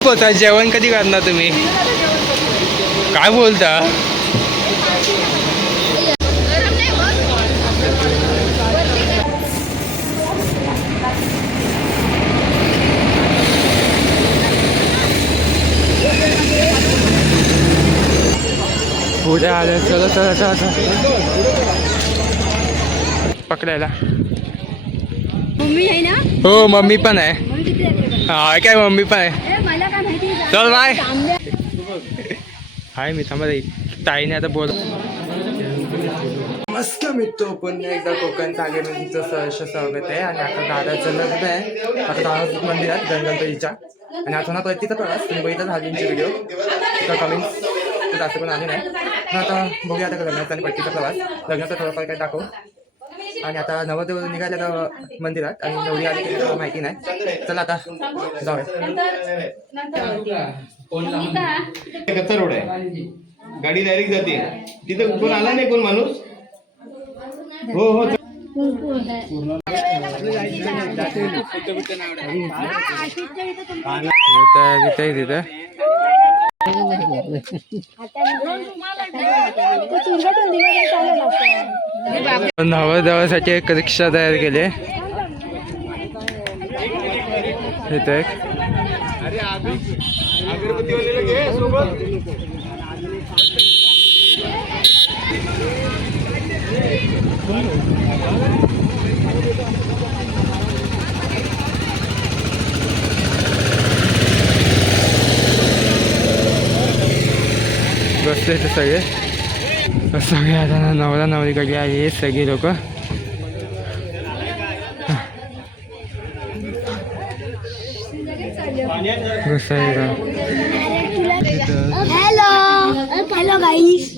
होता जेवण कधी करणार तुम्ही? काय बोलता? पुढे आलं. चला चला चला चला पकडायला. मम्मी आहे ना? हो मम्मी पण आहे. मम्मी किती लागले? हा काय मम्मी पण आहे. मला काय माहिती. चल बाय. हाय मी थांबा ताईने आता बोल. मस्त मिळतो पुन्हा एकदा कोकण चागेमध्ये सहर्ष स्वागत आहे. आणि आता दादाचं लग्न आहे. आता दादा मंदिरात गणगणपतीच्या आणि आता ना तिथं प्रवास तुम्ही बघितलं झालींची व्हिडिओ तिथं कमेंट्स तर जास्त पण आले नाही. मग आता बघूया आता लग्नाचा आणि पट्टीचा प्रवास. लग्नाचा थोडंफार काय दाखवू. आणि आता नवरदेव निघाले आता मंदिरात आणि नवरी आली की माहिती नाही. चला आता जाऊया. कच्चा रोड आहे. गाडी डायरेक्ट जाते तिथं. कोण आला नाही कोण माणूस. हो हो तिथं नवरदेवासाठी एक रिक्षा तयार केली. इथे एक बसले ते सगळे आता नवरा नवरीकडे आहे सगळे लोक. हॅलो हॅलो गाईस.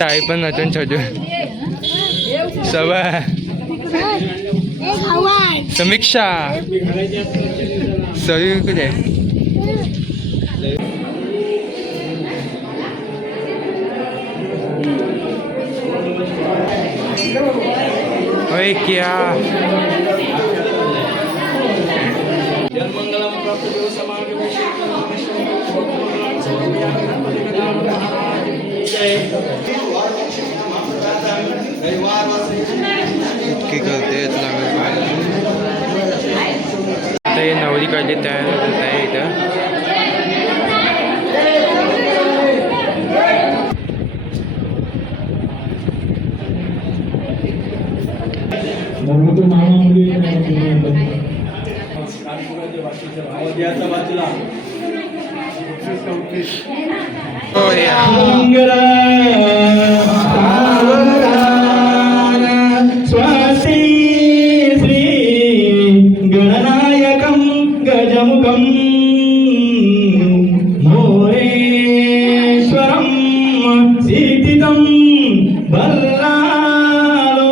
ताई पण नटून छोटू सवा समीक्षा सगळी कुठे ओए क्या इतकी करते ते नवरी काढली तयार होत आहे इथं. Oh yeah. स्वस्ति श्री गणनायकं गजमुखं मोरेश्वरं सिद्धितं बल्लालो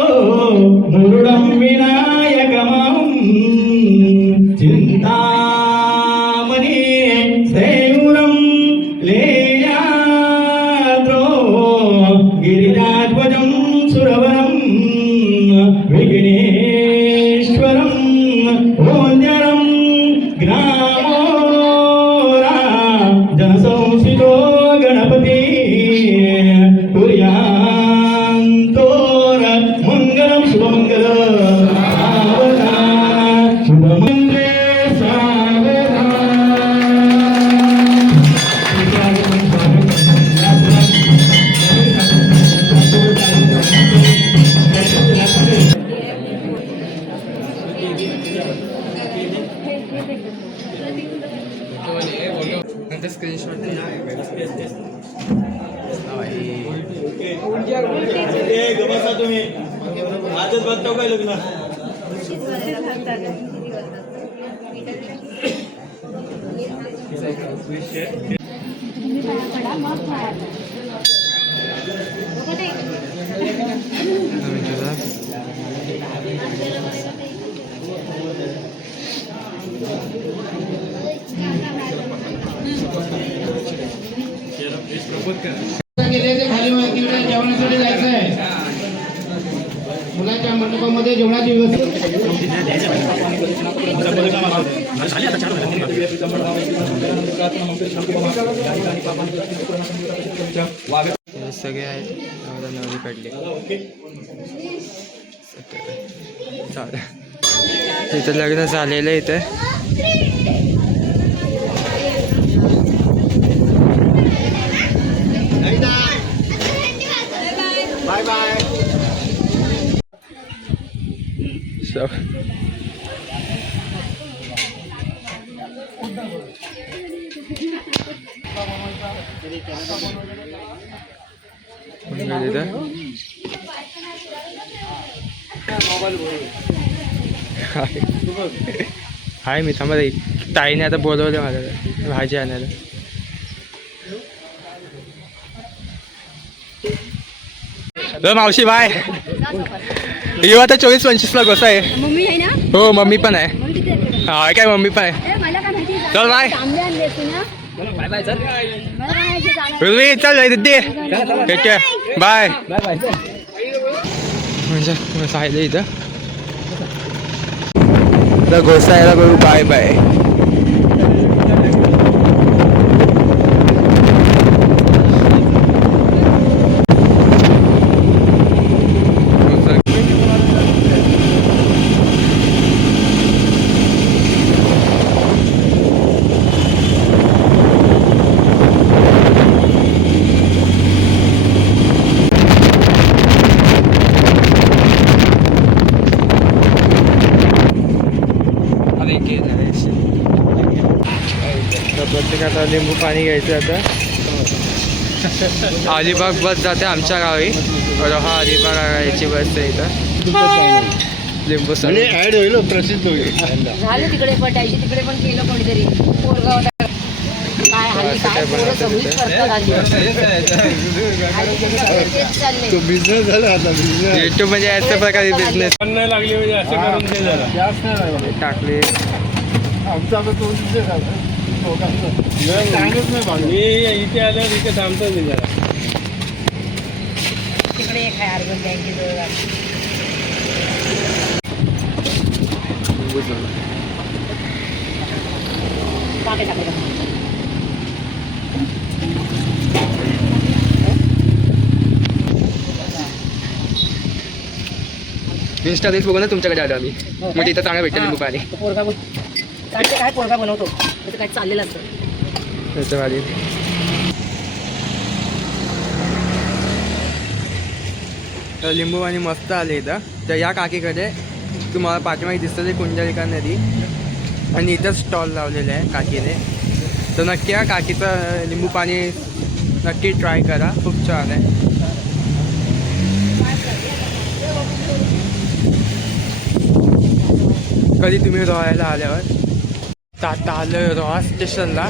मुरुडं विनायकमं चिन्तामणि सेवुरं लेयात्रो गिरिराध्वजं सुरवरं विघ्नेश्वरं ओंजरं ग्रामोरा जनसंसितो गणपति कुर्यान्तोर मंगलं शुभमंगलं शुभमंगले स्क्रीनशॉट तुम्ही आजच बघतो काय लग्न. जेवणासाठी जायचं आहे. मुलाच्या मंडपामध्ये जेवणाची व्यवस्था हे सगळे आहेत नवरा नवरी कडले चालेल इथं लग्न झालेलं आहे इथे बाय बाय. हाय मी थांबा ताईने आता बोलवलं मला भाजी आणायला. मावशी बाय येऊ आता 24-25 ला कसं आहे. मम्मी आहे ना. हो मम्मी पण आहे. मम्मी किती आहे? हा काय मम्मी पण आहे. ए, मला काय माहिती आहे? चल बाय. तांबे आणले असते ना. बाय बाय चल. मला काय माहिती आहे? रुद्वी चल दिदी ठीक आहे बाय. म्हणजे सायलं इथं घोसायला करू बाय बाय. प्रत्येकाला लिंबू पाणी घ्यायचं आता. अलिबाग बस जाते आमच्या गावी. रोहा अलिबाग याची बस आहे इथं. लिंबू सर ऍड होईल प्रसिद्ध होईल. झालं तिकडे पटायची तिकडे पण केलं कोणीतरी पोरगाव काय हल्ली काय पोरं सगळीच करतात हल्ली. हल्ली तेच चाललंय. तो बिझनेस झाला आता बिझनेस. युट्यूब म्हणजे याच्या प्रकारे बिझनेस लागली म्हणजे असं करून ते जरा जास्त नाही लागला. टाकले. आमचा आता तो बिझनेस झाला. चांगलंच नाही बाजू. मी इथे आल्यावर इथे थांबतो मी जरा. तिकडे एक आहे अर्बन बँकेजवळ. टाके टाके इंस्टा रील्स बघून तुमच्याकडे आलो आम्ही. मग तिथं चांगलं भेटेल लिंबू पाणी. पोरगा काय पोरगा बनवतो त्याचं काय चाललेलं असतं. त्याचं वाली तर लिंबू पाणी मस्त आले इथं. तर या काकीकडे तुम्हाला पाठीमागे दिसतं ते कुंडलिका नदी आणि इथंच स्टॉल लावलेले आहे काकीने. तर नक्की या काकीचं लिंबू पाणी नक्की ट्राय करा. खूप छान आहे. कधी तुम्ही रोहायला आल्यावर तर आता आलं रोहा स्टेशनला.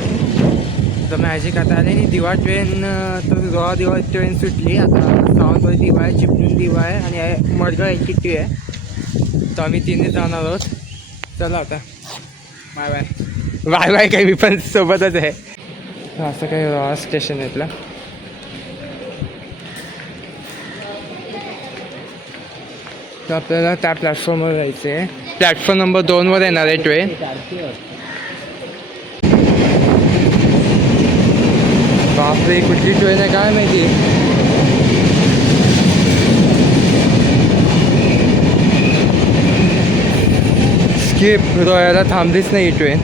तर मॅजिक आता आले आणि दिवा ट्रेन. तर रोहा दिवा ट्रेन सुटली आता. सावंतवाडी दिवा आहे, चिपळूण दिवा आहे आणि मडगाव एक्किट्टी आहे. तर आम्ही तिन्ही जाणार आहोत. चला आता बाय बाय. बाय बाय काही मी पण सोबतच आहे. असं काही रोहा स्टेशन आहे इथलं. तर आपल्याला त्या प्लॅटफॉर्मवर जायचं आहे. प्लॅटफॉर्म नंबर 2वर येणार आहे ट्रेन. बापरे कुठली ट्रेन आहे काय माहिती. स्किप रोयाला थांबलीच नाही ही ट्रेन.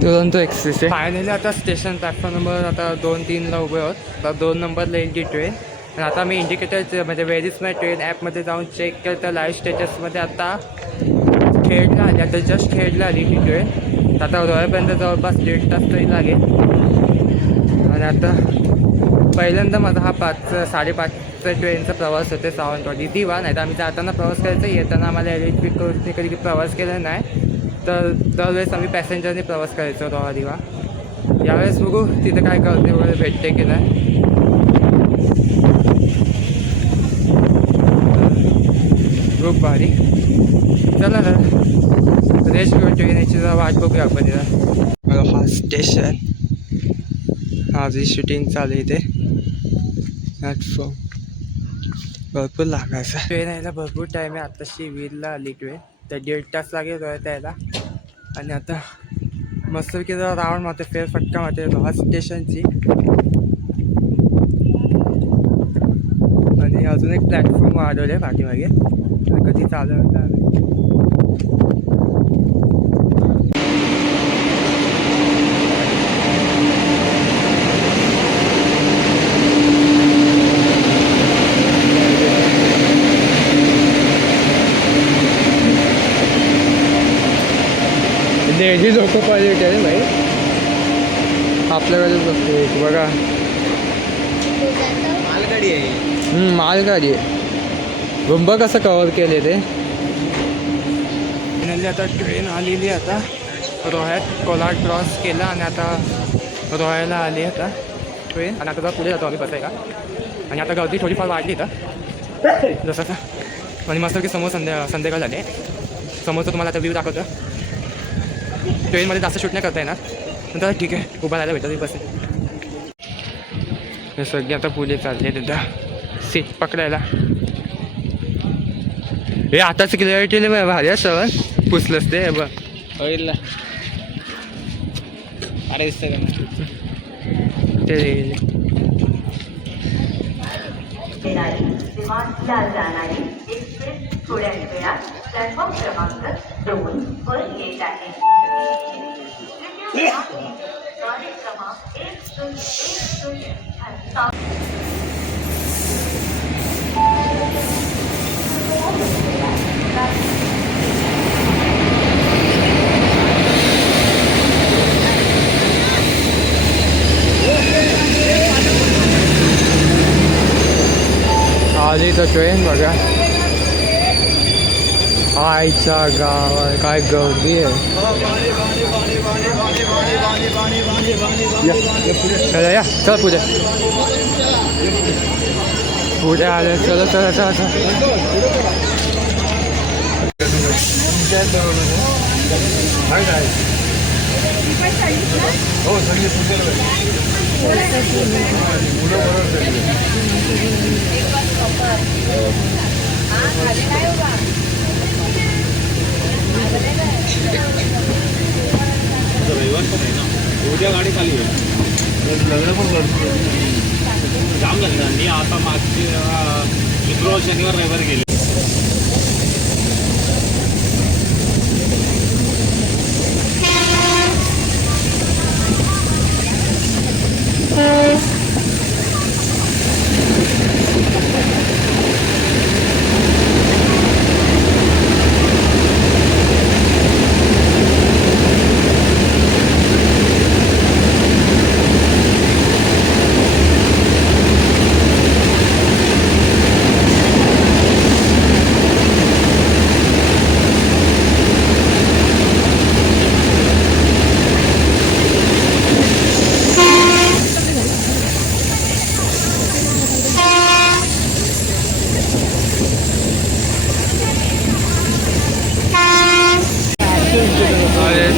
दुरंतो एक्सप्रेस आहे. फायनली आता स्टेशन प्लॅटफॉर्म नंबर आता 2-3ला उभे आहोत. आता 2 नंबरला येईल ती ट्रेन. आणि आता मी इंडिकेटर म्हणजे व्हेर इज माय ट्रेन ॲपमध्ये जाऊन चेक केलं तर लाईव्ह स्टेटसमध्ये आता खेडला आली. आता जस्ट खेडला आली ती ट्रेन. आता रोयापर्यंत जवळपास 1.5 तास तरी लागेल. आणि आता पहिल्यांदा माझा हा 5-5:30चा ट्रेनचा प्रवास होते सावंतवाडी दिवा. नाही तर आम्ही जाताना प्रवास करायचा, येताना आम्हाला इलेक्ट्रिक करून कधी प्रवास केला नाही. तर दरवेळेस आम्ही पॅसेंजरने प्रवास करायचो रोहा दिवा. यावेळेस बघू तिथं काय करते वगैरे भेटते की नाही. खूप भारी. चला ना रेस्ट घेऊन ट्रेनची जरा वाट बघूया आपण तिथं. हा स्टेशन. माझी शूटिंग चालू आहे इथे. प्लॅटफॉर्म भरपूर लागायचा. ट्रेन यायला भरपूर टाईम आहे. आत्ताशी 20ला आली ट्रेन. तर 1.5 तास लागेल त्याला. आणि आता मस्तपैकी जरा राऊंड मारते, फेरफटका मारते लोहा स्टेशनची. आणि अजून एक प्लॅटफॉर्म वाढवले पाठीमागे, कधी चालू होता. ही लोक पाहिजे आहे भाई. आपल्याकडेच बघते बघा, मालगाडी आहे. मालगाडी आहे. रुंब कसं कव्हर केले ते. फायनली आता ट्रेन आलेली, आता रोह्यात कोलाड क्रॉस केला आणि आता रोह्याला आली आता ट्रेन. आणि आता पुढे जातो आम्ही बसायला. आणि आता गर्दी थोडीफार वाढली इथं जसं आणि मस्त की समोर संध्याकाळ झाले. समोरचं तुम्हाला आता व्ह्यू दाखवतो. ट्रेनमध्ये जास्त शूट नाही करता येणार, नंतर ठीक आहे उभा राहायला भेटत बस. हे सगळे आता पुढे चालले तिथं सीट पकडायला. हे आताच क्लिअरिटी भारी सवन पुसलंच ते बघ. होईल अरे ते विमानला जाणारी एक्सप्रेस थोड्याच वेळात प्लॅटफॉर्म क्रमांक 2 वर येत आहे. गाडी क्रमांक 101 आली तर ट्रेन बघा. आईच्या गावात काय गर्दी आहे. चला या, चला पुढे पुढे आले. चला चला चला चला. हो उद्या गाडी खाली आहे. लग्न पण जाम झालं. मी आता मागचे शुक्रवार शनिवार रविवार गेले.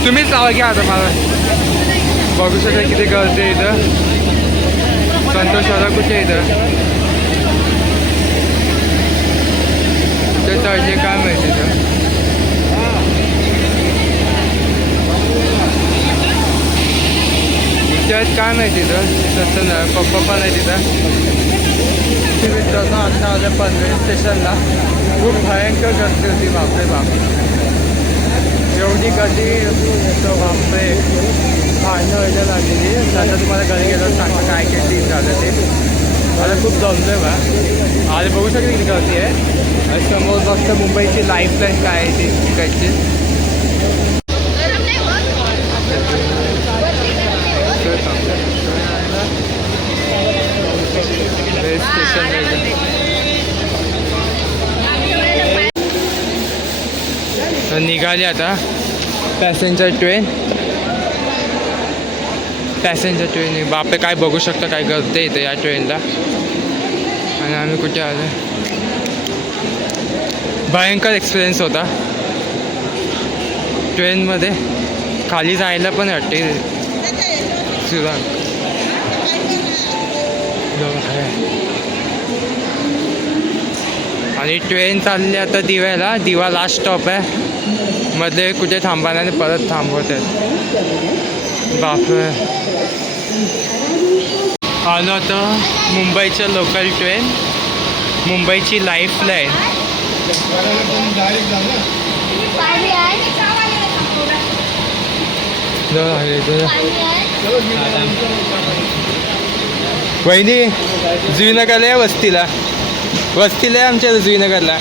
तुम्हीच नाव घ्या आता. मला बघू शकता किती गर्दी आहे इथं. संतोष दादा कुठे आहे इथं. ते चढले काय माहिती इथं. इथे काय माहिती इथं. तसं ना पप्पा पण आहे तिथं. मित्रांनो आता आलं पनवेल स्टेशनला. खूप भयंकर गर्दी होती. बापरे बाप, एवढी गर्दी येतो बापरे. भांडणं व्हायला लागलेली. आता तुम्हाला घरी गेलं सांगतो काय काय सीन झालं ते. मला खूप जमलं आहे बा. आज बघू शकते किती गर्दी आहे. आणि समोर फक्त मुंबईची लाईफलाईन काय आहे ती तिकडची. स्टेशन निघाली आता पॅसेंजर ट्रेन. बापरे काय बघू शकता काय गर्दी येते या ट्रेनला. आणि आम्ही कुठे आलो. भयंकर एक्सपिरियन्स होता ट्रेनमध्ये. खाली जायला पण वाटते सुद्धा. आणि ट्रेन चालली आता दिव्याला. दिवा लास्ट स्टॉप आहे. मध्ये कुठे थांबा आणि परत थांबवत आहेत. बापरे. आलो आता मुंबईचं लोकल ट्रेन, मुंबईची लाईफलाईन. वहिनी जुईनगरला आहे, वस्तीला आहे आमच्या जुईनगरला.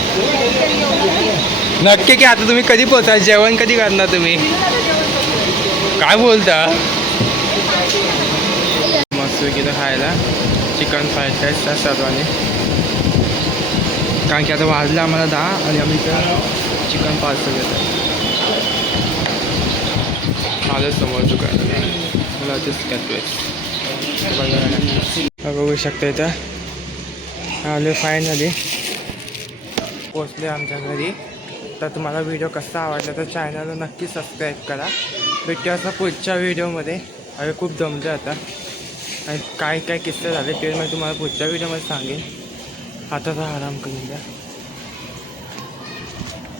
नक्की की आता तुम्ही कधी पोहोचा, जेवण कधी करणार तुम्ही, काय बोलता. मस्त इथं खायला चिकन फ्राईड राईस त्या सर्वांनी, कारण की आता वाजलं आम्हाला 10 आणि आम्ही इथं चिकन पार्सल घेतो. माझं समोर दुकान मला तेच घेतोय. बघू शकता इथं आले, फायनली पोचले आमच्या घरी. तर तुम्हाला व्हिडिओ कसा आवडला तर चॅनलला नक्की सबस्क्राईब करा. भेटू असं पुढच्या व्हिडिओमध्ये. अरे खूप जमलं आता आणि काय काय किस्से झाले ते मी तुम्हाला पुढच्या व्हिडिओमध्ये सांगेन. आता तर आराम करून द्या.